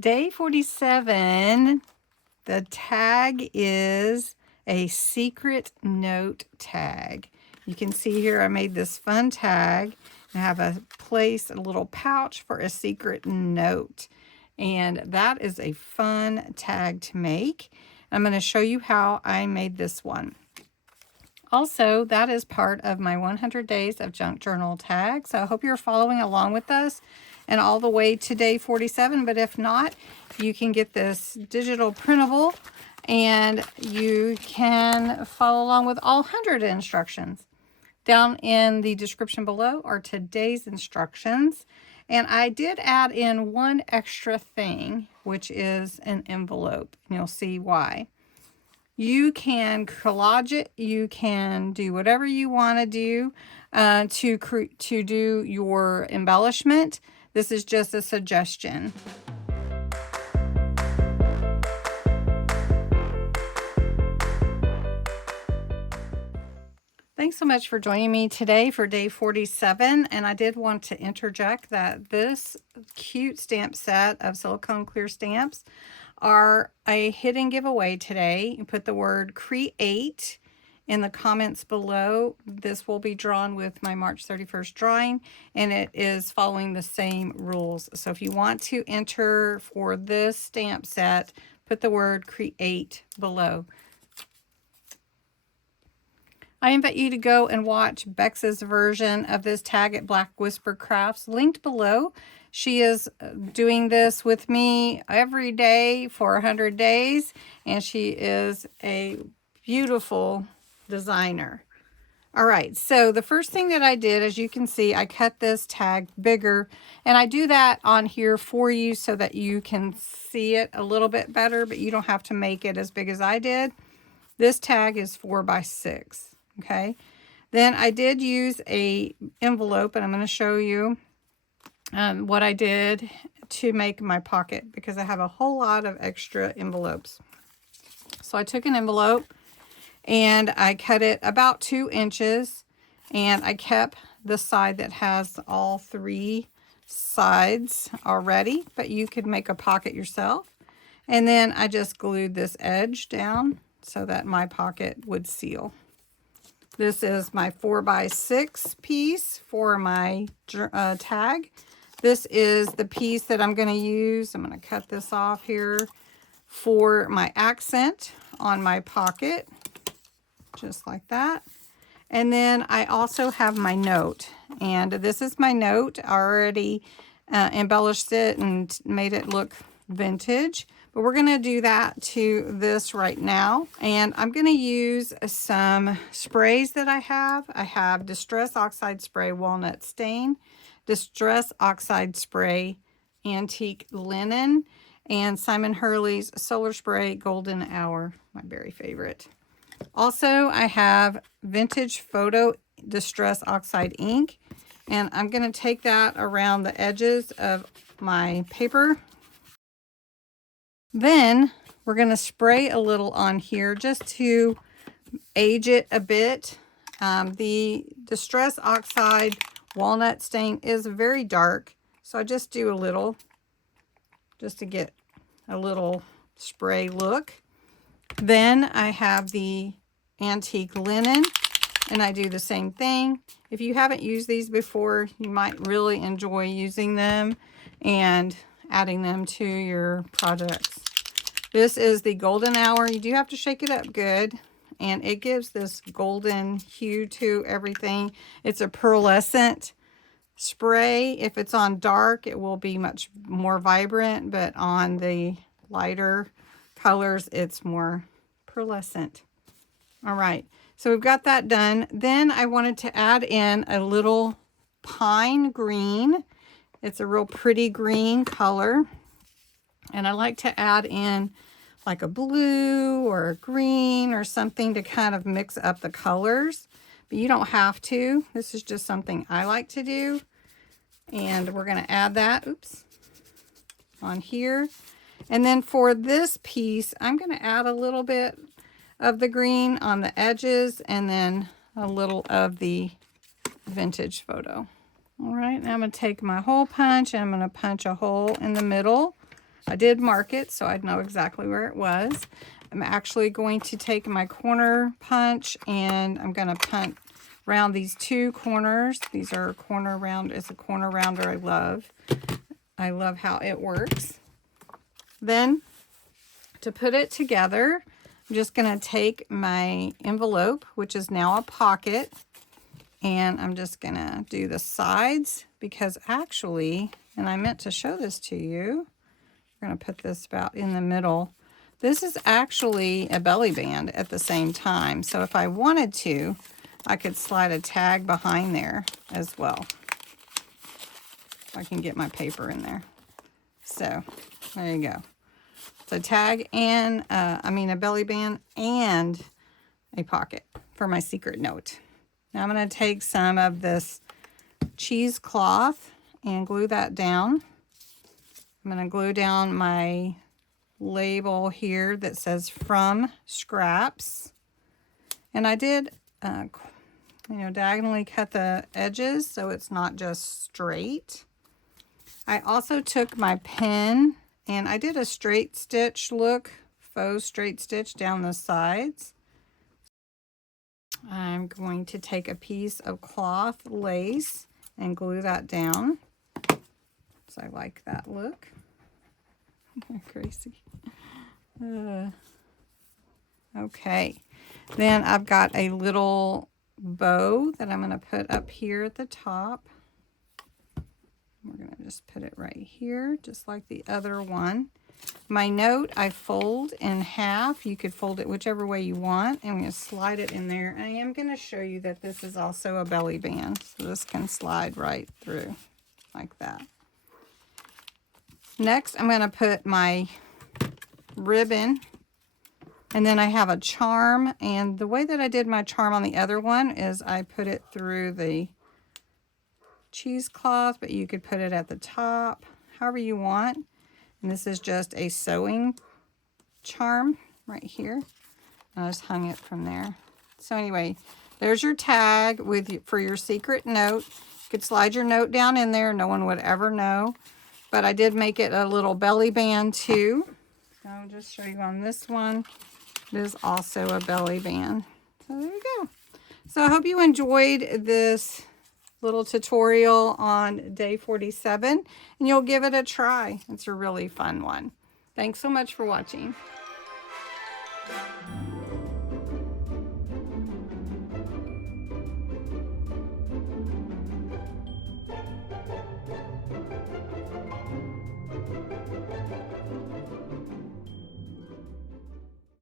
Day 47, the tag is a secret note tag. You can see here I made this fun tag. I have a little pouch for a secret note. And that is a fun tag to make. I'm going to show you how I made this one. Also, that is part of my 100 Days of Junk Journal tag. So I hope you're following along with us and all the way to day 47. But if not, you can get this digital printable and you can follow along with all 100 instructions. Down in the description below are today's instructions. And I did add in one extra thing, which is an envelope. And you'll see why. You can collage it. You can do whatever you want to do to do your embellishment. This is just a suggestion. Thanks so much for joining me today for day 47. And I did want to interject that this cute stamp set of silicone clear stamps are a hidden giveaway today. You put the word create in the comments below. This will be drawn with my March 31st drawing, and it is following the same rules. So if you want to enter for this stamp set, put the word create below. I invite you to go and watch Bexx's version of this tag at Black Whisper Crafts, linked below. She is doing this with me every day for 100 days, and she is a beautiful designer. All right, so the first thing that I did, as you can see, I cut this tag bigger, and I do that on here for you so that you can see it a little bit better, but you don't have to make it as big as I did. This tag is 4 by 6. Okay, then I did use a envelope, and I'm going to show you what I did to make my pocket because I have a whole lot of extra envelopes. So I took an envelope and I cut it about 2 inches, and I kept the side that has all 3 sides already, but you could make a pocket yourself. And then I just glued this edge down so that my pocket would seal. This is my 4 by 6 piece for my tag. This is the piece that I'm going to use. I'm going to cut this off here for my accent on my pocket, just like that. And then I also have my note, and this is my note. I already embellished it and made it look vintage. But we're going to do that to this right now. And I'm going to use some sprays that I have. I have Distress Oxide Spray Walnut Stain, Distress Oxide Spray Antique Linen, and Simon Hurley's Solar Spray Golden Hour, my very favorite. Also, I have Vintage Photo Distress Oxide Ink. And I'm going to take that around the edges of my paper. Then we're going to spray a little on here just to age it a bit. The Distress Oxide Walnut Stain is very dark, so I just do a little just to get a little spray look. Then I have the Antique Linen, and I do the same thing. If you haven't used these before, you might really enjoy using them and adding them to your projects. This is the Golden Hour. You do have to shake it up good, and it gives this golden hue to everything. It's a pearlescent spray. If it's on dark, it will be much more vibrant, but on the lighter colors, it's more pearlescent. All right, so we've got that done. Then I wanted to add in a little pine green. It's a real pretty green color. And I like to add in like a blue or a green or something to kind of mix up the colors. But you don't have to. This is just something I like to do. And we're going to add that, on here. And then for this piece, I'm going to add a little bit of the green on the edges and then a little of the Vintage Photo. All right, now I'm going to take my hole punch and I'm going to punch a hole in the middle I did mark it so I'd know exactly where it was. I'm actually going to take my corner punch and I'm going to punch around these two corners. These are corner round. It's a corner rounder I love. I love how it works. Then to put it together, I'm just going to take my envelope, which is now a pocket, and I'm just going to do the sides because actually, and I meant to show this to you, we're going to put this about in the middle. This is actually a belly band at the same time. So if I wanted to, I could slide a tag behind there as well. If I can get my paper in there. So there you go. So tag and, a belly band and a pocket for my secret note. Now I'm going to take some of this cheesecloth and glue that down. I'm going to glue down my label here that says From Scraps. And I did, diagonally cut the edges so it's not just straight. I also took my pen and I did a straight stitch look, faux straight stitch down the sides. I'm going to take a piece of cloth lace and glue that down. So I like that look. Crazy. Okay. Then I've got a little bow that I'm going to put up here at the top. We're going to just put it right here, just like the other one. My note I fold in half. You could fold it whichever way you want. And I'm going to slide it in there. I am going to show you that this is also a belly band. So this can slide right through like that. Next, I'm going to put my ribbon. And then I have a charm. And the way that I did my charm on the other one is I put it through the cheesecloth, but you could put it at the top, however you want. And this is just a sewing charm right here. I just hung it from there. So anyway, there's your tag for your secret note. You could slide your note down in there. No one would ever know. But I did make it a little belly band too. I'll just show you on this one. It is also a belly band. So there you go. So I hope you enjoyed this little tutorial on day 47 and you'll give it a try. It's a really fun one. Thanks so much for watching.